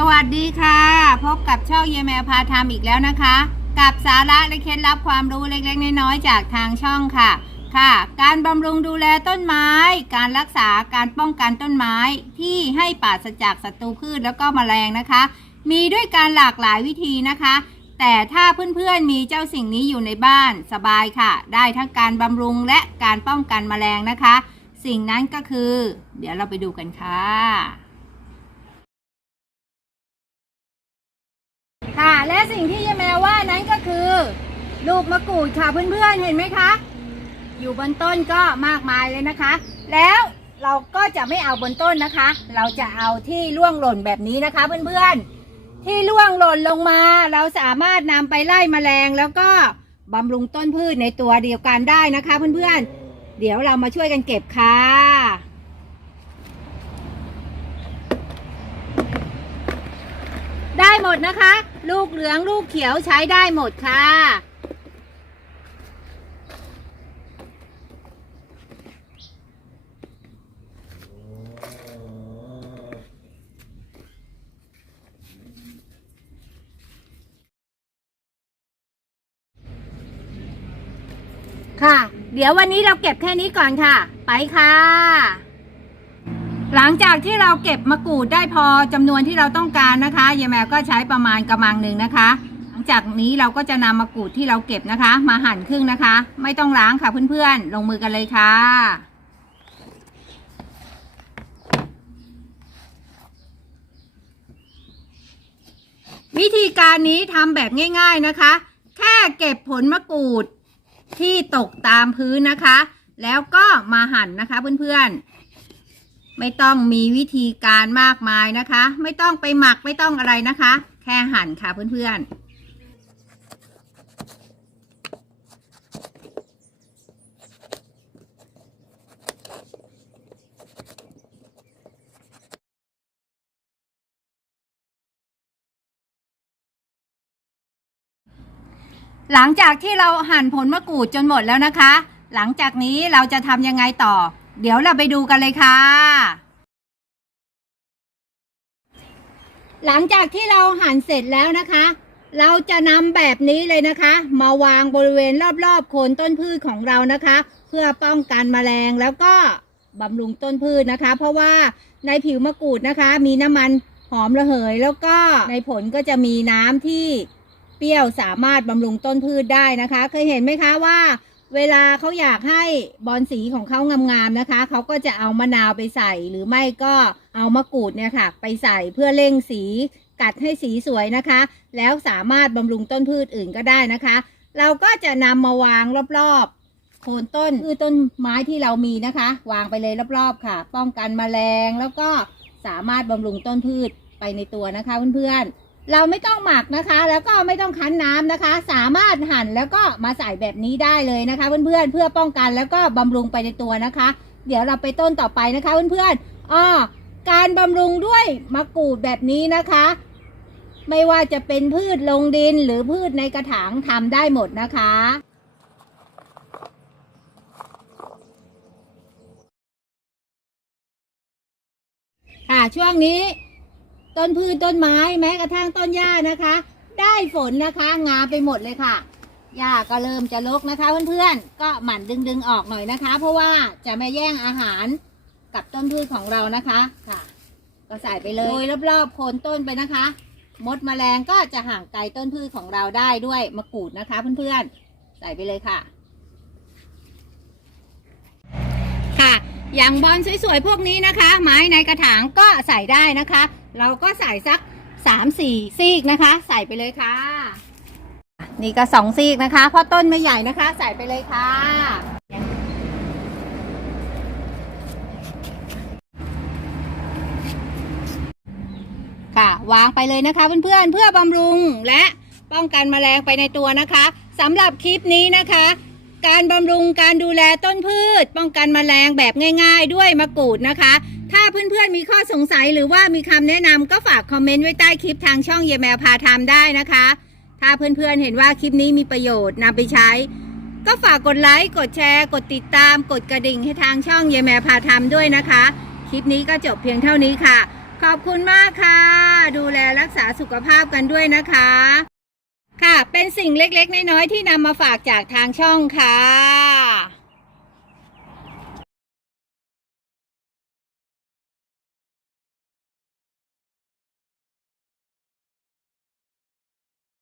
สวัสดีค่ะ พบกับช่องเยแมวพาทำอีกแล้วนะคะ กับสาระและเคล็ดลับความรู้เล็กๆน้อยๆจากทางช่องค่ะ ค่ะ การบำรุงดูแลต้นไม้ การรักษาการป้องกันต้นไม้ที่ให้ปราศจากศัตรูพืชแล้วก็แมลงนะคะ มีด้วยการหลากหลายวิธีนะคะ แต่ถ้าเพื่อนๆมีเจ้าสิ่งนี้อยู่ในบ้านสบายค่ะ ได้ทั้งการบำรุงและการป้องกันแมลงนะคะ สิ่งนั้นก็คือ เดี๋ยวเราไปดูกันค่ะ และสิ่งที่ยายแมวว่านั้นก็คือลูกมะกรูดค่ะเพื่อนๆเห็นไหมคะ อยู่บนต้นก็มากมายเลยนะคะ แล้วเราก็จะไม่เอาบนต้นนะคะ เราจะเอาที่ร่วงหล่นแบบนี้นะคะ เพื่อนๆ ที่ร่วงหล่นลงมา เราสามารถนำไปไล่แมลงแล้วก็บำรุงต้นพืชในตัวเดียวกันได้นะคะ เพื่อนๆ เดี๋ยวเรามาช่วยกันเก็บค่ะ ได้ หมดนะคะ ลูกเหลืองลูกเขียวใช้ได้หมดค่ะ ค่ะ เดี๋ยววันนี้เราเก็บแค่นี้ก่อนค่ะ ไปค่ะ หลังจากที่เราเก็บมะกรูดได้พอจำนวนที่เราต้องการนะคะยายแมวก็ใช้ประมาณกระมังหนึ่งนะคะ หลังจากนี้เราก็จะนำมะกรูดที่เราเก็บนะคะ มาหั่นครึ่งนะคะ ไม่ต้องล้างค่ะเพื่อนๆ ลงมือกันเลยค่ะวิธีการนี้ทำแบบง่ายๆนะคะ แค่เก็บผลมะกรูดที่ตกตามพื้นนะคะ แล้วก็มาหั่นนะคะเพื่อนๆ ไม่ต้องมีวิธีการมากมายนะคะ ไม่ต้องไปหมักไม่ต้องอะไรนะคะ แค่หั่นค่ะเพื่อนๆหลังจากที่เราหั่นผลมะกรูดจนหมดแล้วนะคะ หลังจากนี้เราจะทำยังไงต่อ เดี๋ยวเราไปดูกันเลยค่ะ หลังจากที่เราหั่นเสร็จแล้วนะคะ เราจะนำแบบนี้เลยนะคะ มาวางบริเวณรอบๆโคนต้นพืชของเรานะคะ เพื่อป้องกันแมลงแล้วก็บำรุงต้นพืชนะคะ เพราะว่าในผิวมะกรูดนะคะ มีน้ำมันหอมระเหย แล้วก็ในผลก็จะมีน้ำที่เปรี้ยวสามารถบำรุงต้นพืชได้นะคะ เคยเห็นไหมคะว่า เวลาเขาอยากให้บอลสีของเขางามๆนะคะเขาก็จะเอามะนาวไปใส่ หรือไม่ก็เอามะกรูดเนี่ยค่ะ ไปใส่เพื่อเร่งสีกัดให้สีสวยนะคะ แล้วสามารถบำรุงต้นพืชอื่นก็ได้นะคะ เราก็จะนำมาวางรอบๆโคนต้นคือต้นไม้ที่เรามีนะคะ วางไปเลยรอบๆค่ะ ป้องกันแมลงแล้วก็สามารถบำรุงต้นพืชไปในตัวนะคะเพื่อนๆ เราไม่ต้องหมักนะคะ แล้วก็ไม่ต้องคั้นน้ำนะคะ สามารถหั่นแล้วก็มาใส่แบบนี้ได้เลยนะคะเพื่อนๆเพื่อป้องกันแล้วก็บำรุงไปในตัวนะคะ เดี๋ยวเราไปต้นต่อไปนะคะเพื่อนๆอ้อการบำรุงด้วยมะกรูดแบบนี้นะคะ ไม่ว่าจะเป็นพืชลงดินหรือพืชในกระถางทำได้หมดนะคะค่ะช่วงนี้ ต้นพืชต้นไม้แม้กระทั่งต้นหญ้านะคะ ได้ฝนนะคะงามไปหมดเลยค่ะหญ้าก็เริ่มจะรกนะคะเพื่อนๆก็หมั่นดึงๆออกหน่อยนะคะ เพราะว่าจะไม่แย่งอาหารกับต้นพืชของเรานะคะค่ะ ก็ใส่ไปเลยโรยรอบๆโคนต้นไปนะคะ มดแมลงก็จะห่างไกลต้นพืชของเราได้ด้วยมะกรูดนะคะ เพื่อนๆใส่ไปเลยค่ะ ค่ะอย่างบอลสวยๆพวกนี้นะคะ ไม้ในกระถางก็ใส่ได้นะคะ เราก็ใส่สักสามสี่ซีกนะคะ ใส่ไปเลยค่ะ นี่ก็สองซีกนะคะ เพราะต้นไม่ใหญ่นะคะ ใส่ไปเลยค่ะ ค่ะ วางไปเลยนะคะ เพื่อนๆเพื่อบำรุงและป้องกันแมลงไปในตัวนะคะสำหรับคลิปนี้นะคะ การบำรุงการดูแลต้นพืช ป้องกันแมลงแบบง่าย ๆ ด้วยมะกรูดนะคะ ถ้าเพื่อนๆมีข้อสงสัยหรือว่ามีคำแนะนำก็ฝากคอมเมนต์ไว้ใต้คลิปทางช่องเยแมวพาทำได้นะคะ ถ้าเพื่อนๆเห็นว่าคลิปนี้มีประโยชน์นำไปใช้ ก็ฝากกดไลค์กดแชร์ กดติดตาม กดกระดิ่งให้ทางช่องเยแมวพาทำด้วยนะคะ คลิปนี้ก็จบเพียงเท่านี้ค่ะ ขอบคุณมากค่ะ ดูแลรักษาสุขภาพกันด้วยนะคะ ค่ะเป็นสิ่งเล็กๆน้อยๆที่นำมาฝากจากทางช่องค่ะ